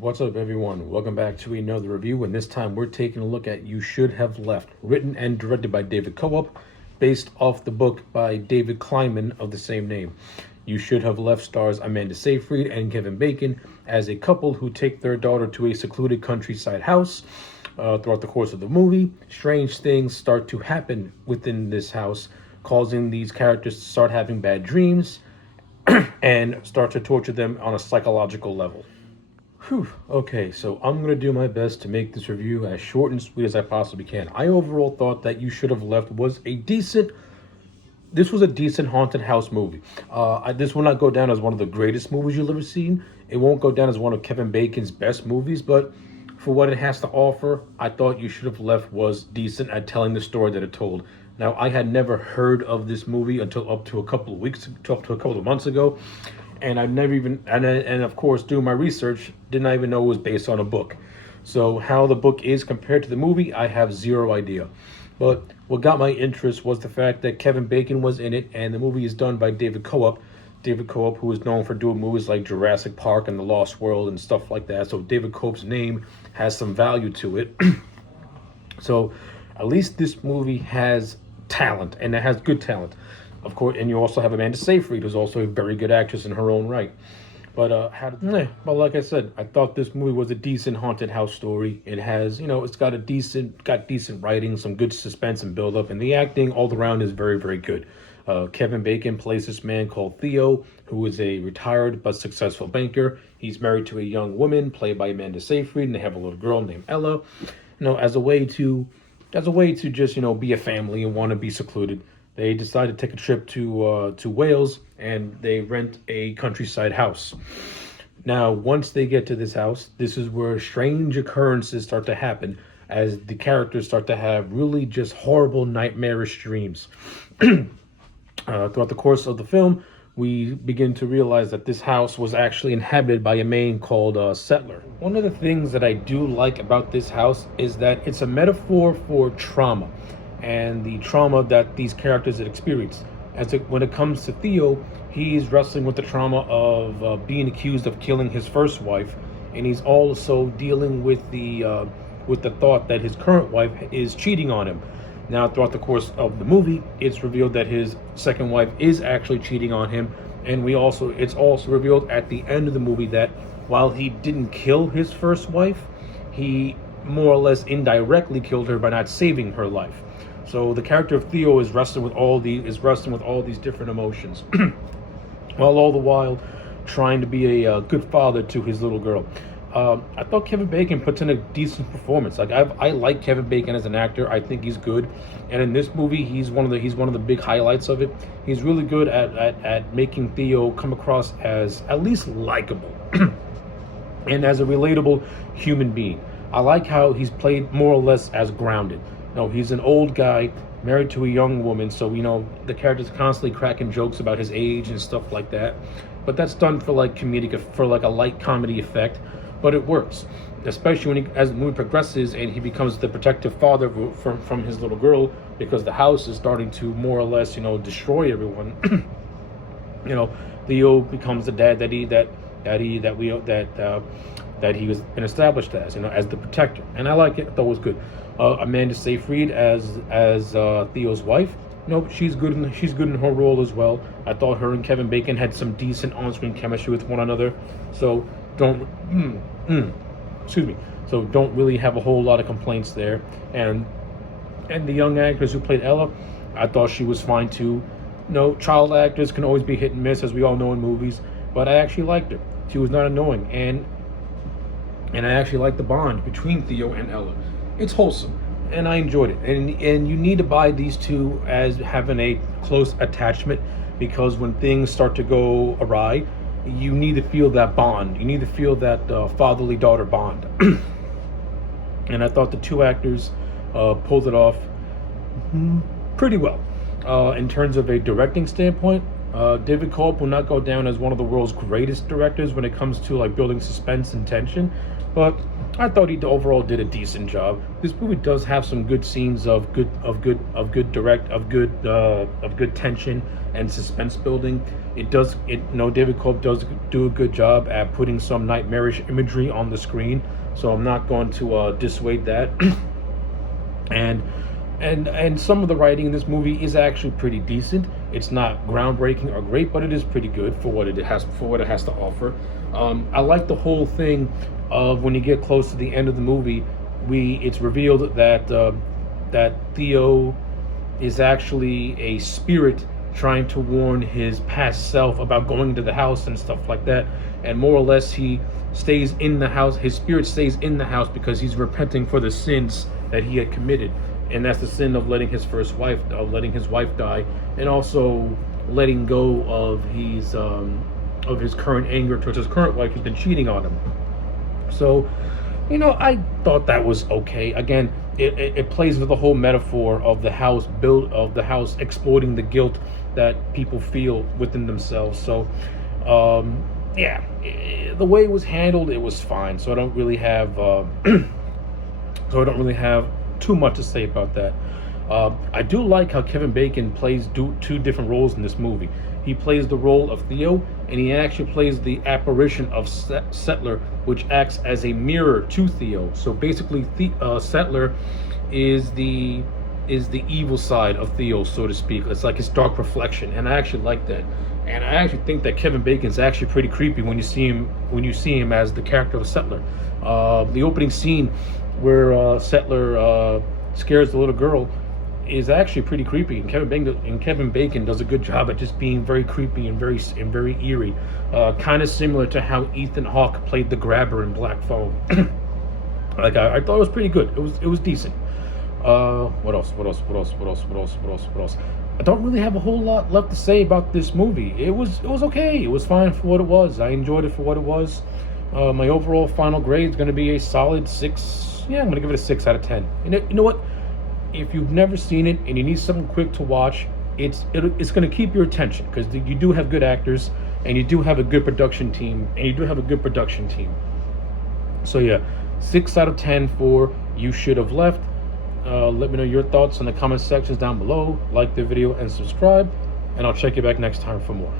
What's up, everyone? Welcome back to another review, and this time we're taking a look at You Should Have Left, written and directed by David Koepp, based off the book by David Koepp of the same name. You Should Have Left stars Amanda Seyfried and Kevin Bacon as a couple who take their daughter to a secluded countryside house. Throughout the course of the movie, strange things start to happen within this house, causing these characters to start having bad dreams and start to torture them on a psychological level. Whew. Okay, so I'm going to do my best to make this review as short and sweet as I possibly can. I overall thought that You Should Have Left was a decent haunted house movie. This will not go down as one of the greatest movies you'll ever seen. It won't go down as one of Kevin Bacon's best movies, but for what it has to offer, I thought You Should Have Left was decent at telling the story that it told. Now, I had never heard of this movie until up to a couple of months ago. And I've never even, and of course, doing my research, did not even know it was based on a book. So how the book is compared to the movie, I have zero idea. But what got my interest was the fact that Kevin Bacon was in it, and the movie is done by David Koepp. David Koepp, who is known for doing movies like Jurassic Park and The Lost World and stuff like that. So David Koepp's name has some value to it. So at least this movie has talent, and it has good talent. Of course, and you also have Amanda Seyfried, who's also a very good actress in her own right. But but like I said, I thought this movie was a decent haunted house story. It has, it's got decent writing, some good suspense and build up, and the acting all around is very, very good. Kevin Bacon plays this man called Theo, who is a retired but successful banker. He's married to a young woman played by Amanda Seyfried, and they have a little girl named Ella. As a way to just be a family and want to be secluded. They decide to take a trip to Wales, and they rent a countryside house. Now, once they get to this house, this is where strange occurrences start to happen as the characters start to have really just horrible, nightmarish dreams. Throughout the course of the film, we begin to realize that this house was actually inhabited by a man called Settler. One of the things that I do like about this house is that it's a metaphor for trauma, and the trauma that these characters had experienced. When it comes to Theo, he's wrestling with the trauma of being accused of killing his first wife, and he's also dealing with the thought that his current wife is cheating on him. Now, throughout the course of the movie, it's revealed that his second wife is actually cheating on him, and it's also revealed at the end of the movie that while he didn't kill his first wife, he more or less indirectly killed her by not saving her life. So the character of Theo is wrestling with all these different emotions, while all the while trying to be a good father to his little girl. I thought Kevin Bacon puts in a decent performance. Like I like Kevin Bacon as an actor. I think he's good, and in this movie, he's one of the big highlights of it. He's really good at making Theo come across as at least likable and as a relatable human being. I like how he's played more or less as grounded. He's an old guy married to a young woman, so the character's constantly cracking jokes about his age and stuff like that. But that's done for a light comedy effect. But it works, especially as the movie progresses and he becomes the protective father from his little girl, because the house is starting to more or less destroy everyone. Theo becomes the dad that he was been established as the protector, and I like it. I thought it was good. Amanda Seyfried as Theo's wife. She's good in her role as well. I thought her and Kevin Bacon had some decent on-screen chemistry with one another. So don't really have a whole lot of complaints there. And the young actress who played Ella, I thought she was fine too. Child actors can always be hit and miss, as we all know in movies, but I actually liked her. She was not annoying, and I actually liked the bond between Theo and Ella. It's wholesome, and I enjoyed it. And you need to buy these two as having a close attachment, because when things start to go awry, you need to feel that bond. You need to feel that fatherly daughter bond. And I thought the two actors pulled it off pretty well. In terms of a directing standpoint, David Koepp will not go down as one of the world's greatest directors when it comes to like building suspense and tension, but I thought he overall did a decent job. This movie does have some good scenes of good tension and suspense building. David Koepp does do a good job at putting some nightmarish imagery on the screen, so I'm not going to dissuade that. and and some of the writing in this movie is actually pretty decent. It's not groundbreaking or great, but it is pretty good for what it has to offer. I like the whole thing of when you get close to the end of the movie, it's revealed that Theo is actually a spirit trying to warn his past self about going into the house and stuff like that. And more or less, he stays in the house. His spirit stays in the house because he's repenting for the sins that he had committed, and that's the sin of letting his wife die, and also letting go of his current anger towards his current wife who's been cheating on him. So, I thought that was okay. Again, it plays with the whole metaphor of the house exploiting the guilt that people feel within themselves. So, yeah, the way it was handled, it was fine. So I don't really have too much to say about that. I do like how Kevin Bacon plays two different roles in this movie. He plays the role of Theo, and he actually plays the apparition of Settler, which acts as a mirror to Theo. So basically, Settler is the evil side of Theo, so to speak. It's like his dark reflection, and I actually like that. And I actually think that Kevin Bacon's actually pretty creepy when you see him as the character of Settler. The opening scene where Settler scares the little girl is actually pretty creepy, and Kevin Bacon does a good job at just being very creepy and very eerie, kind of similar to how Ethan Hawke played the Grabber in Black Phone. Like I thought it was pretty good. It was decent. What else? I don't really have a whole lot left to say about this movie. It was okay. It was fine for what it was. I enjoyed it for what it was. My overall final grade is going to be a solid 6. Yeah, I'm going to give it a 6 out of 10. You know what? If you've never seen it and you need something quick to watch, it's going to keep your attention because you do have good actors and you do have a good production team So yeah, 6 out of 10 for You Should Have Left. Let me know your thoughts in the comment sections down below. Like the video and subscribe, and I'll check you back next time for more.